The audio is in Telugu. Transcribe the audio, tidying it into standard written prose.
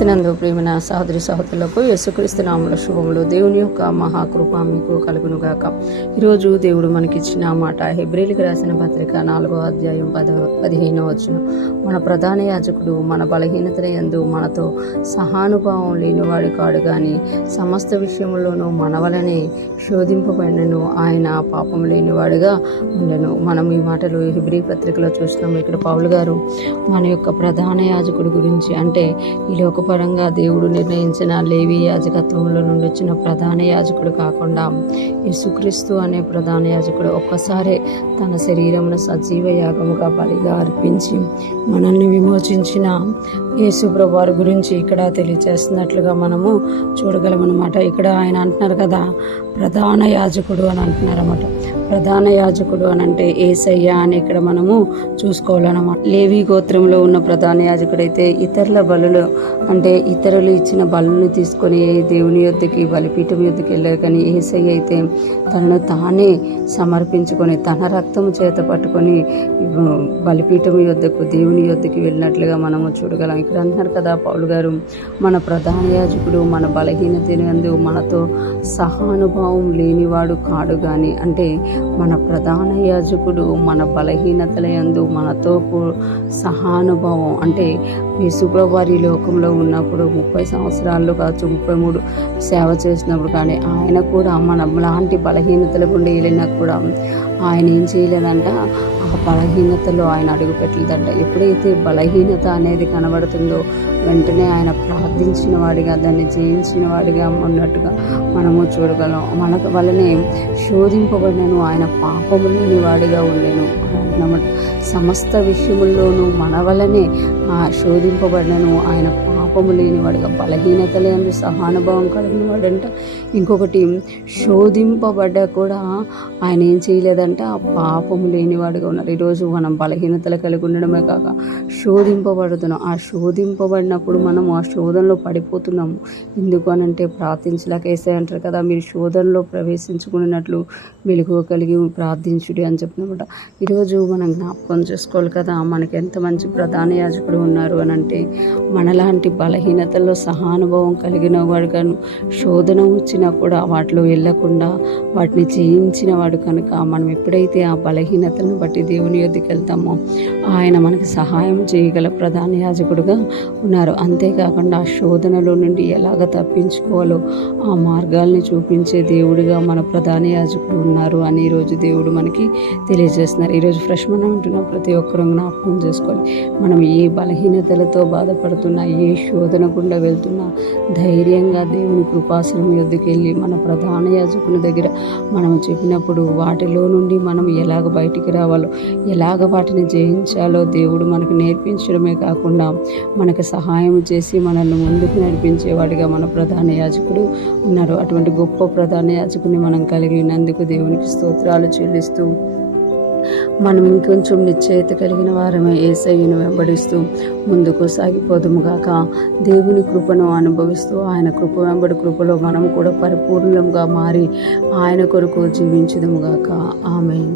క్రీస్తునందు ప్రియమైన సహోదరి సహోదరులకు యేసుక్రీస్తు నామములో శుభములు. దేవుని యొక్క మహాకృప మీకు కలుగును గాక. ఈరోజు దేవుడు మనకిచ్చిన మాట హెబ్రీయులకు రాసిన పత్రిక 4వ అధ్యాయం 15వ వచనం. మన ప్రధాన యాజకుడు మన బలహీనతల యందు మనతో సహానుభావం లేనివాడు కాడు గాని సమస్త విషయముల్లోనూ మన వలనే శోధింపబడినను ఆయన పాపం లేనివాడుగా ఉండెను. మనం ఈ మాటలు హెబ్రీ పత్రికలో చూస్తున్నాం. ఇక్కడ పౌలు గారు మన యొక్క ప్రధాన యాజకుడి గురించి, అంటే ఈ లోకపరంగా దేవుడు నిర్ణయించిన లేవి యాజకత్వంలో నుండి వచ్చిన ప్రధాన యాజకుడు కాకుండా యేసుక్రీస్తు అనే ప్రధాన యాజకుడు ఒక్కసారే తన శరీరమును సజీవ యాగముగా బలిగా అర్పించి మనల్ని విమోచించిన యేసు ప్రభువారి గురించి ఇక్కడ తెలియజేస్తున్నట్లుగా మనము చూడగలమన్నమాట. ఇక్కడ ఆయన అంటున్నారు కదా, ప్రధాన యాజకుడు అని అంటున్నారు అన్నమాట. ప్రధాన యాజకుడు అని అంటే యేసయ్య అని ఇక్కడ మనము చూసుకోవాలన్నమాట. లేవి గోత్రంలో ఉన్న ప్రధాన యాజకుడు అయితే ఇతరుల బలులు, అంటే ఇతరులు ఇచ్చిన బలులను తీసుకొని దేవుని యొద్దకి బలిపీఠం యొద్దకి వెళ్ళారు. కానీ యేసయ్య అయితే తనను తానే సమర్పించుకొని తన రక్తము చేత పట్టుకొని బలిపీఠం యొద్దకు దేవుని యొద్దకి వెళ్ళినట్లుగా మనము చూడగలం. ఇక్కడ అంటున్నారు కదా పౌలు గారు, మన ప్రధాన యాజకుడు మన బలహీనతనందు మనతో సహానుభావం లేనివాడు కాడు గాని, అంటే మన ప్రధాన యాజకుడు మన బలహీనతల యందు మనతో సహానుభావం, అంటే యేసుప్రభువారి లోకంలో ఉన్నప్పుడు 30 సంవత్సరాలు కావచ్చు 33 సేవ చేసినప్పుడు కానీ ఆయన కూడా మన లాంటి బలహీనతల గుండా వెళ్ళినా కూడా ఆయన ఏం చేయలేదంట, ఆ బలహీనతలో ఆయన అడుగు పెట్టలేదంట. ఎప్పుడైతే బలహీనత అనేది కనబడుతుందో వెంటనే ఆయన ప్రార్థించిన వాడిగా, దాన్ని జయించిన వాడిగా ఉన్నట్టుగా మనము చూడగలం. మన వల్లనే శోధింపబడినను ఆయన పాపము లేని వాడిగా ఉండెను అన్నమాట. సమస్త విషయముల్లోనూ మన వల్లనే శోధింపబడినను ఆయన పాపము లేనివాడుగా, బలహీనతల యందు సహానుభావం కలిగిన వాడంట. ఇంకొకటి శోధింపబడ్డ కూడా ఆయన ఏం చేయలేదంట, ఆ పాపము లేనివాడుగా ఉన్నారు. ఈరోజు మనం బలహీనతలు కలిగి ఉండడమే కాక శోధింపబడుతున్నాం. ఆ శోధింపబడినప్పుడు మనం ఆ శోధనలో పడిపోతున్నాము. ఎందుకు అనంటే ప్రార్థించలేక యేసయ్య అంటారు కదా, మీరు శోధనలో ప్రవేశించుకున్నట్లు మెలకువ కలిగి ప్రార్థించుడి అని చెప్పినమాట. ఈరోజు మనం జ్ఞాపకం చేసుకోవాలి కదా, మనకి ఎంత మంచి ప్రధాన యాజకుడు ఉన్నారు అని అంటే మనలాంటి బలహీనతల్లో సహానుభావం కలిగిన వాడు గాను, శోధన వచ్చినా కూడా వాటిలో వెళ్ళకుండా వాటిని జయించిన వాడు కనుక మనం ఎప్పుడైతే ఆ బలహీనతలను బట్టి దేవుని యొద్దకు వెళ్తామో ఆయన మనకి సహాయం చేయగల ప్రధాన యాజకుడుగా ఉన్నారు. అంతేకాకుండా ఆ శోధనలో నుండి ఎలాగ తప్పించుకోవాలో ఆ మార్గాల్ని చూపించే దేవుడిగా మన ప్రధాన యాజకుడు ఉన్నారు అని ఈరోజు దేవుడు మనకి తెలియజేస్తున్నారు. ఈరోజు ఫ్రెష్ మనం ఉంటున్న ప్రతి ఒక్కరూ జ్ఞాపకం చేసుకోవాలి, మనం ఏ బలహీనతలతో బాధపడుతున్నా, ఏ శోధన గుండా వెళ్తున్నా ధైర్యంగా దేవుని కృపాసనం యొద్దకు వెళ్ళి మన ప్రధాన యాజకుని దగ్గర మనం చెప్పినప్పుడు వాటిలో నుండి మనం ఎలాగ బయటికి రావాలో, ఎలాగ వాటిని జయించాలో దేవుడు మనకు నేర్పించడమే కాకుండా మనకు సహాయం చేసి మనల్ని ముందుకు నడిపించేవాడిగా మన ప్రధాన యాజకుడు ఉన్నారు. అటువంటి గొప్ప ప్రధాన యాజకుని మనం కలిగి ఉన్నందుకు దేవునికి స్తోత్రాలు చెల్లిస్తూ మనం ఇంకొంచెం నిశ్చయిత కలిగిన వారమే యేసయ్యను వెంబడిస్తూ ముందుకు సాగిపోదుముగాక. దేవుని కృపను అనుభవిస్తూ ఆయన కృప వెంబడి కృపలో మనం కూడా పరిపూర్ణంగా మారి ఆయన కొరకు జీవించుదుముగాక. ఆమేన్.